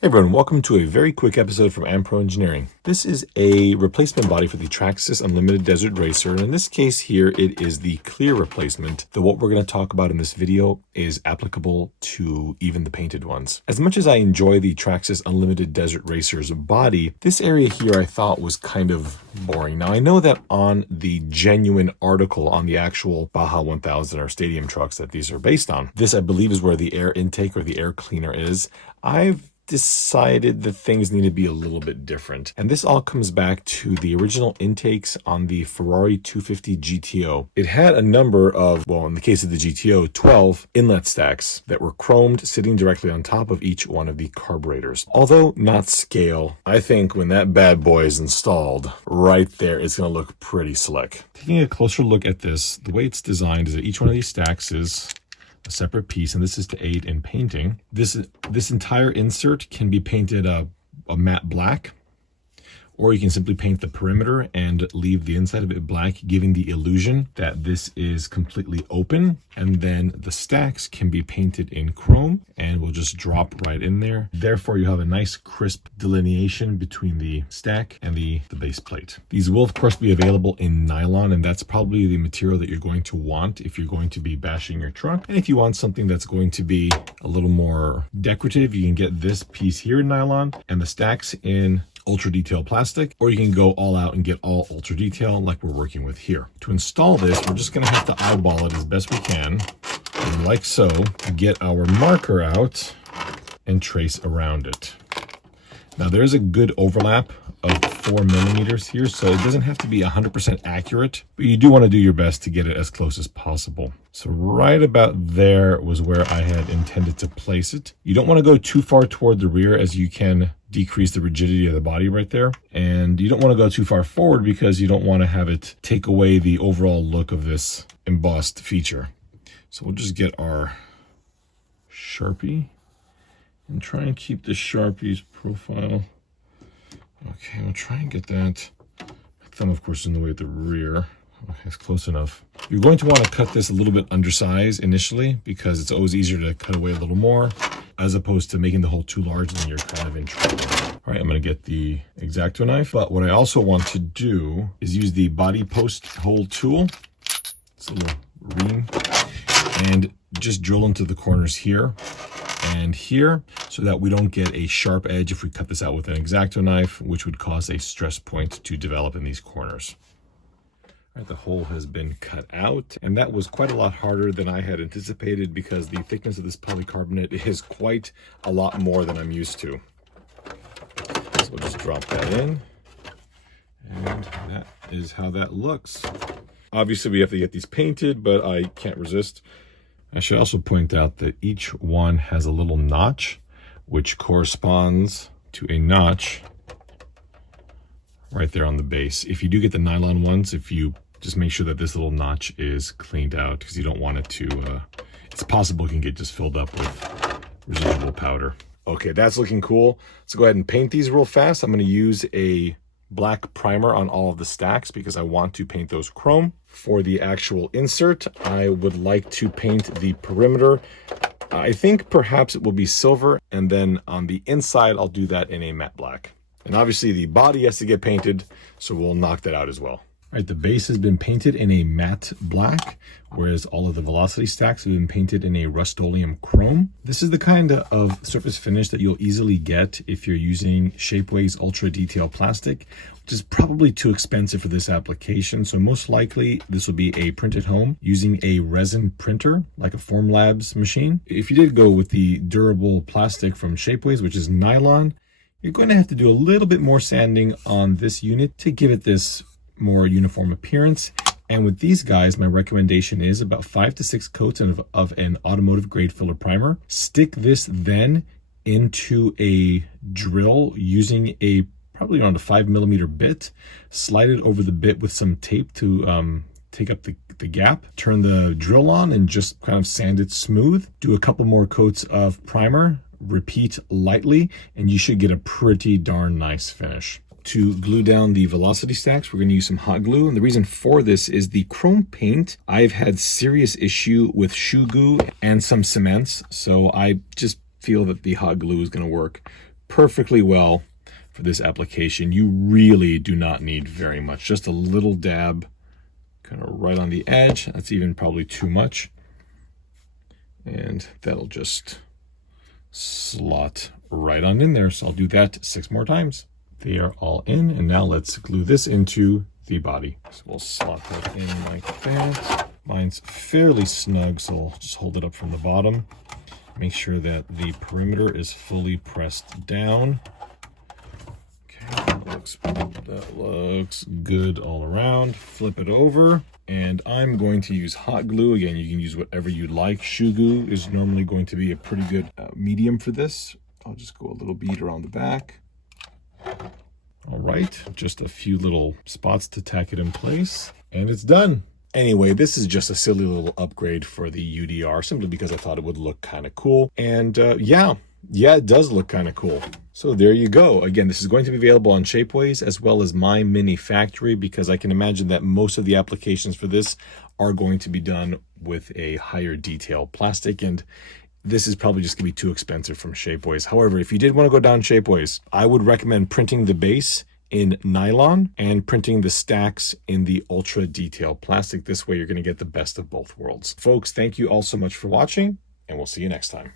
Hey everyone, welcome to a very quick episode from Ampro Engineering. This is a replacement body for the Traxxas Unlimited Desert Racer, and in this case here it is the clear replacement, though what we're going to talk about in this video is applicable to even the painted ones. As much as I enjoy the Traxxas Unlimited Desert Racer's body, this area here I thought was kind of boring. Now I know that on the genuine article on the actual Baja 1000 or stadium trucks that these are based on, this I believe is where the air intake or the air cleaner is. I've decided that things need to be a little bit different. And this all comes back to the original intakes on the Ferrari 250 GTO. It had a number of, well, in the case of the GTO, 12 inlet stacks that were chromed sitting directly on top of each one of the carburetors. Although not scale, I think when that bad boy is installed, right there, it's going to look pretty slick. Taking a closer look at this, the way it's designed is that each one of these stacks is a separate piece, and this is to aid in painting. This entire insert can be painted a matte black, or you can simply paint the perimeter and leave the inside of it black, giving the illusion that this is completely open. And then the stacks can be painted in chrome and will just drop right in there. Therefore, you have a nice crisp delineation between the stack and the base plate. These will of course be available in nylon, and that's probably the material that you're going to want if you're going to be bashing your truck. And if you want something that's going to be a little more decorative, you can get this piece here in nylon and the stacks in ultra detail plastic, or you can go all out and get all ultra detail like we're working with here. To install this, we're just going to have to eyeball it as best we can, and like so, get our marker out and trace around it. Now there's a good overlap of 4 millimeters here, so it doesn't have to be 100% accurate, but you do want to do your best to get it as close as possible. So right about there was where I had intended to place it. You don't want to go too far toward the rear, as you can decrease the rigidity of the body right there. And you don't want to go too far forward because you don't want to have it take away the overall look of this embossed feature. So we'll just get our Sharpie and try and keep the Sharpie's profile. Okay, we'll try and get that. Thumb, of course, in the way at the rear. Okay, it's close enough. You're going to want to cut this a little bit undersized initially, because it's always easier to cut away a little more, as opposed to making the hole too large, and then you're kind of in trouble. All right, I'm going to get the X-Acto knife, but what I also want to do is use the body post hole tool. It's a little ream, and just drill into the corners here and here, so that we don't get a sharp edge if we cut this out with an X-Acto knife, which would cause a stress point to develop in these corners. All right, the hole has been cut out, and that was quite a lot harder than I had anticipated, because the thickness of this polycarbonate is quite a lot more than I'm used to. So we'll just drop that in, and that is how that looks. Obviously we have to get these painted, but I can't resist. I should also point out that each one has a little notch, which corresponds to a notch right there on the base. If you do get the nylon ones, if you just make sure that this little notch is cleaned out, because you don't want it to, it's possible it can get just filled up with residual powder. Okay, that's looking cool. Let's go ahead and paint these real fast. I'm going to use a black primer on all of the stacks because I want to paint those chrome. For the actual insert, I would like to paint the perimeter. I think perhaps it will be silver, and then on the inside I'll do that in a matte black. And obviously the body has to get painted, so we'll knock that out as well. All right, the base has been painted in a matte black, whereas all of the Velocity stacks have been painted in a Rust-Oleum chrome. This is the kind of surface finish that you'll easily get if you're using Shapeways Ultra Detail plastic, which is probably too expensive for this application. So most likely this will be a print at home using a resin printer, like a Formlabs machine. If you did go with the durable plastic from Shapeways, which is nylon, you're going to have to do a little bit more sanding on this unit to give it this more uniform appearance. And with these guys, my recommendation is about 5 to 6 coats of an automotive grade filler primer. Stick this then into a drill using a probably around a 5 millimeter bit. Slide it over the bit with some tape to take up the gap. Turn the drill on and just kind of sand it smooth. Do a couple more coats of primer. Repeat lightly, and you should get a pretty darn nice finish. To glue down the Velocity stacks, we're going to use some hot glue, and the reason for this is the chrome paint. I've had serious issue with shoe glue and some cements, so I just feel that the hot glue is going to work perfectly well for this application. You really do not need very much, just a little dab kind of right on the edge. That's even probably too much. And that'll just slot right on in there. So I'll do that 6 more times. They are all in, and now let's glue this into the body. So we'll slot that in like that. Mine's fairly snug, so I'll just hold it up from the bottom. Make sure that the perimeter is fully pressed down. Okay, that looks good all around. Flip it over, and I'm going to use hot glue. Again, you can use whatever you like. Shoe glue is normally going to be a pretty good medium for this. I'll just go a little bead around the back. All right, just a few little spots to tack it in place, and it's done. Anyway, this is just a silly little upgrade for the UDR, simply because I thought it would look kind of cool. And yeah, it does look kind of cool. So there you go. Again, this is going to be available on Shapeways as well as MyMiniFactory, because I can imagine that most of the applications for this are going to be done with a higher detail plastic, and this is probably just gonna be too expensive from Shapeways. However, if you did want to go down Shapeways, I would recommend printing the base in nylon and printing the stacks in the ultra detail plastic. This way you're going to get the best of both worlds. Folks, thank you all so much for watching, and we'll see you next time.